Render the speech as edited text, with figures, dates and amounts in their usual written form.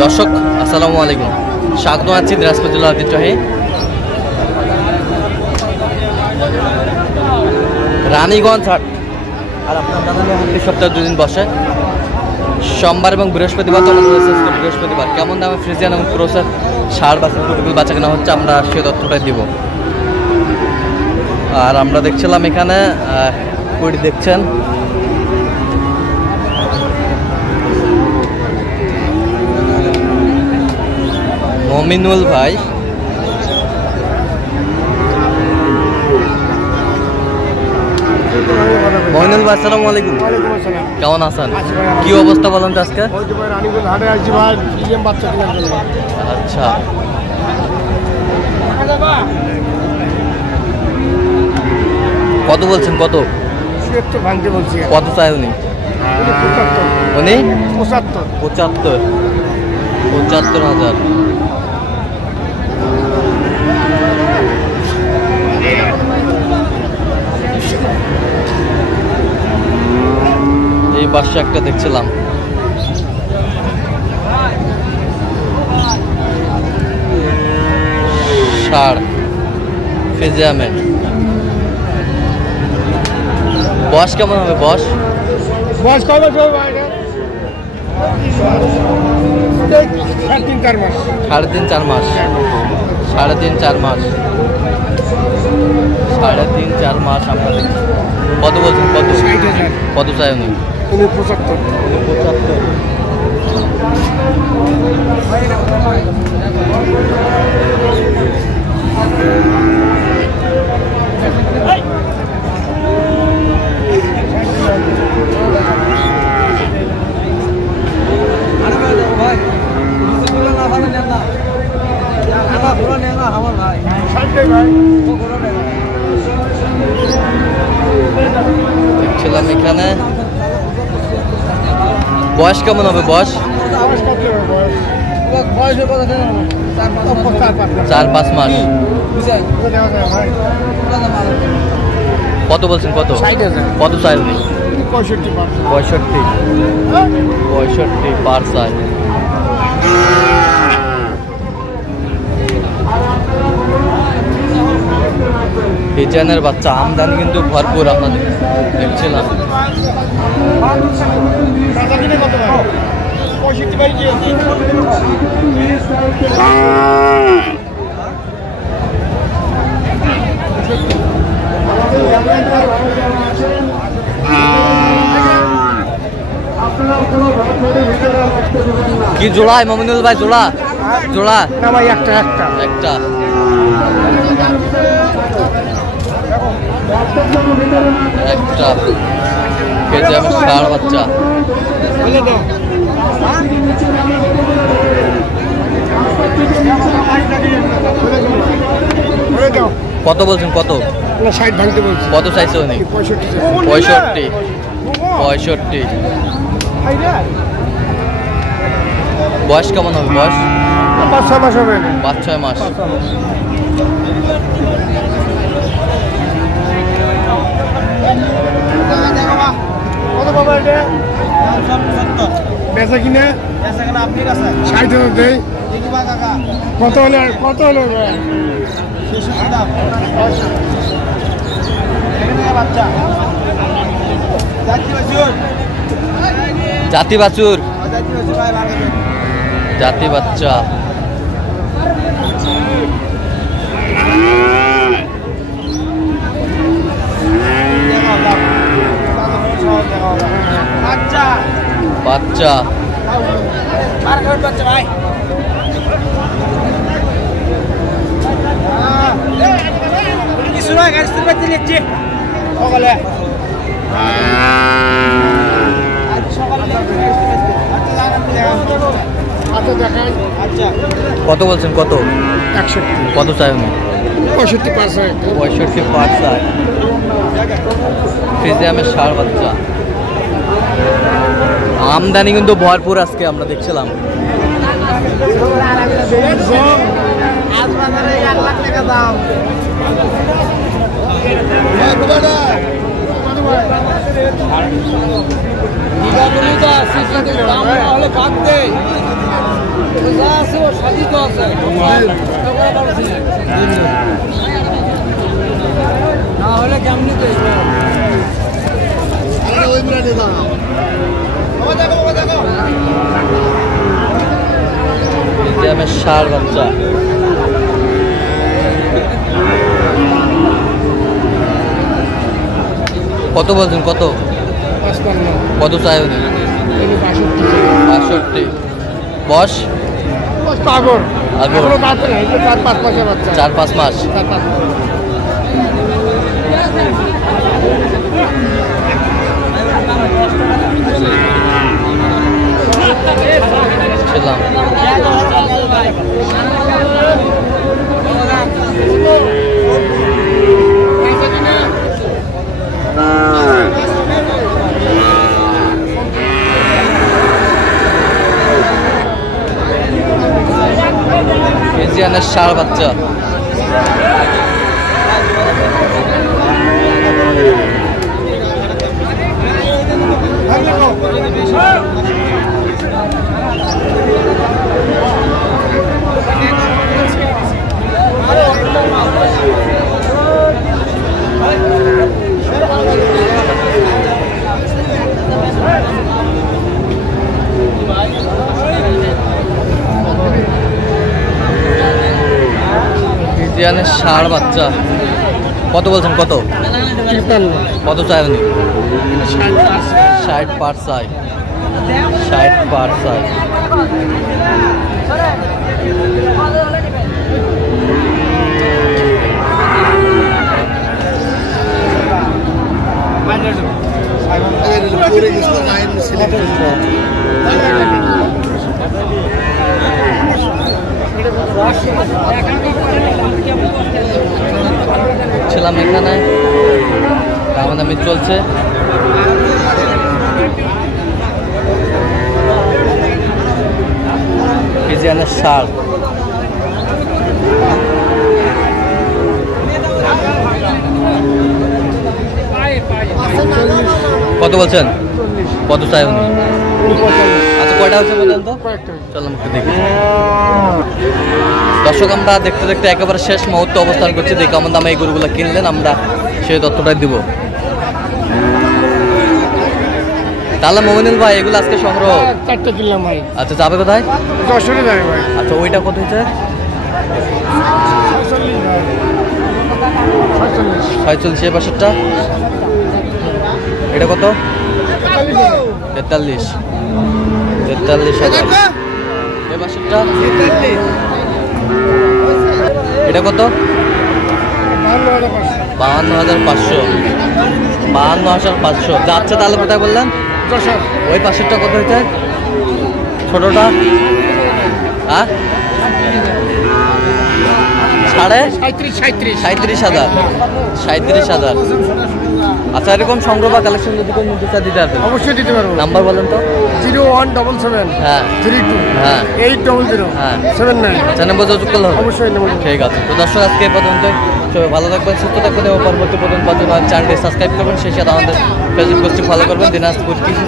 দর্শক আসসালামু আলাইকুম, স্বাগত আছি দিনাজপুর জেলা ঐতিহ্যবাহী রানীগঞ্জ হাট। আর আপনার জানানো প্রতি সপ্তাহে 2 দিন বসে, সোমবার এবং বৃহস্পতিবার। তো বৃহস্পতিবার কেমন দামে ফ্রিজিয়ান এবং ক্রোসের ষাঁড় বাচ্চা কেনা হচ্ছে, আমরা সে তথ্যটাই দিব। আর আমরা দেখছিলাম এখানে কুড়ি দেখছেন, মমিনুল ভাই। মমিনুল ভাই আসসালামু আলাইকুম, কেমন আছেন? কি অবস্থা বলেন তো আজকে? আচ্ছা, কত বলছেন? কত কত চাই উনি? উনি 75,000। এই পাশে একটা দেখছিলাম, ষাঁড় ফ্রিজিয়ামের। বয়স কেমন হবে? বয়স কবে? 3.5-4 মাস। 3.5-4 মাস। 3.5-4 মাস। 3.5-4 মাস আমরা দেখছি। কত বলছেন? কত? 60,000। কত চাই উনি? 75। দেখছিলাম এখানে, বয়স কেমন হবে? বয়স 4-5 মাস। কত বলছেন? কত? 60,000। কত চাই উনি? 65 পার চাই। ফ্রিজিয়ানের বাচ্চা আমদানি কিন্তু ভরপুর, আপনাদের দেখছিলাম। কি জোড়ায় মমিনুল ভাই? জোড়া জোড়া না ভাই, একটা একটা একটা ফ্রিজিয়ামের ষাঁড় বাচ্চা। কত বলছেন? কত? 60 ভাঙতে বলছি। কত চাইছে উনি? 65। বয়স কেমন হবে? বয়স 5-6 মাস হবে। 5-6 মাস। কত বাবা এটা? বেচা কিনে 60,000 দেই। কত হলো? জাতি বাছুর, জাতি বাচ্চা। বাচ্চা ভাই কিছু না, গাড়ি বাচ্চা নিচ্ছি সকালে। কত বলছেন? কত? 61। কত চাই উনি? 65 পার চাই। ফ্রিজিয়ামের ষাঁড় বাচ্চা। আমদানি কিন্তু ভরপুর আজকে, আমরা দেখছিলাম। আজ বাজারে 1 লাখ টাকা দাম। ষাঁড় বাচ্চা কত বলছেন? কত কত চাই উনি? ৬২। বয়স? আগর আগর 4-5 মাস। ছিলাম ফ্রিজিয়ানের ষাঁড় বাচ্চা। ফ্রিজিয়ানের ষাঁড় বাচ্চা কত বলছেন? কত কত চাই উনি? 60 পার চাই। 60 পার চাই। ছিলাম এখানে দামাদামি চলছে। ফ্রিজিয়ানের ষাঁড় কত বলছেন? কত চাই উনি? আচ্ছা কয়টা হচ্ছে বলেন তো? চল আমাকে দেখি। দর্শক আমরা দেখতে দেখতে একেবারে শেষ মুহূর্তে অবস্থান করছি। দেখে কেমন দামে এই গরুগুলো কিনলেন আমরা সেই তথ্যটাই দিব। তাহলে মোমিনুল ভাই এগুলো আজকে সংগ্রহ 4টা কিনলাম ভাই। আচ্ছা যাবে কোথায়? যশোরে যাবে ভাই। আচ্ছা ওইটা কত হচ্ছে? 46। এই পাশেরটা এটা কত? 43,000। এই পাশেরটা এটা কত? 52,500। 52,500 যাচ্ছে। তাহলে কোথায় বললেন? ওই পাশেরটা কত হয়েছে? ছোটটা হ্যাঁ 37,000। আচ্ছা এরকম সংগ্রহ বা কালেকশন যদি কোনো নিতে চান দিতে পারবেন? অবশ্যই দিতে পারবো। নাম্বার বলেন তো। 0177 হ্যাঁ 32 হ্যাঁ 800 হ্যাঁ 79। চ্যানেল যোগাযোগ করলে হবে? অবশ্যই নেব। ঠিক আছে। তো দর্শক আজকে এই পর্যন্ত। সবাই ভালো থাকবেন, সুস্থ থাকবেন এবং পরবর্তী পর্যন্ত চ্যানেলটি সাবস্ক্রাইব করবেন। সেই সাথে আমাদের ফেসবুক পেজটি ফলো করবেন দিনাজপুর কৃষি।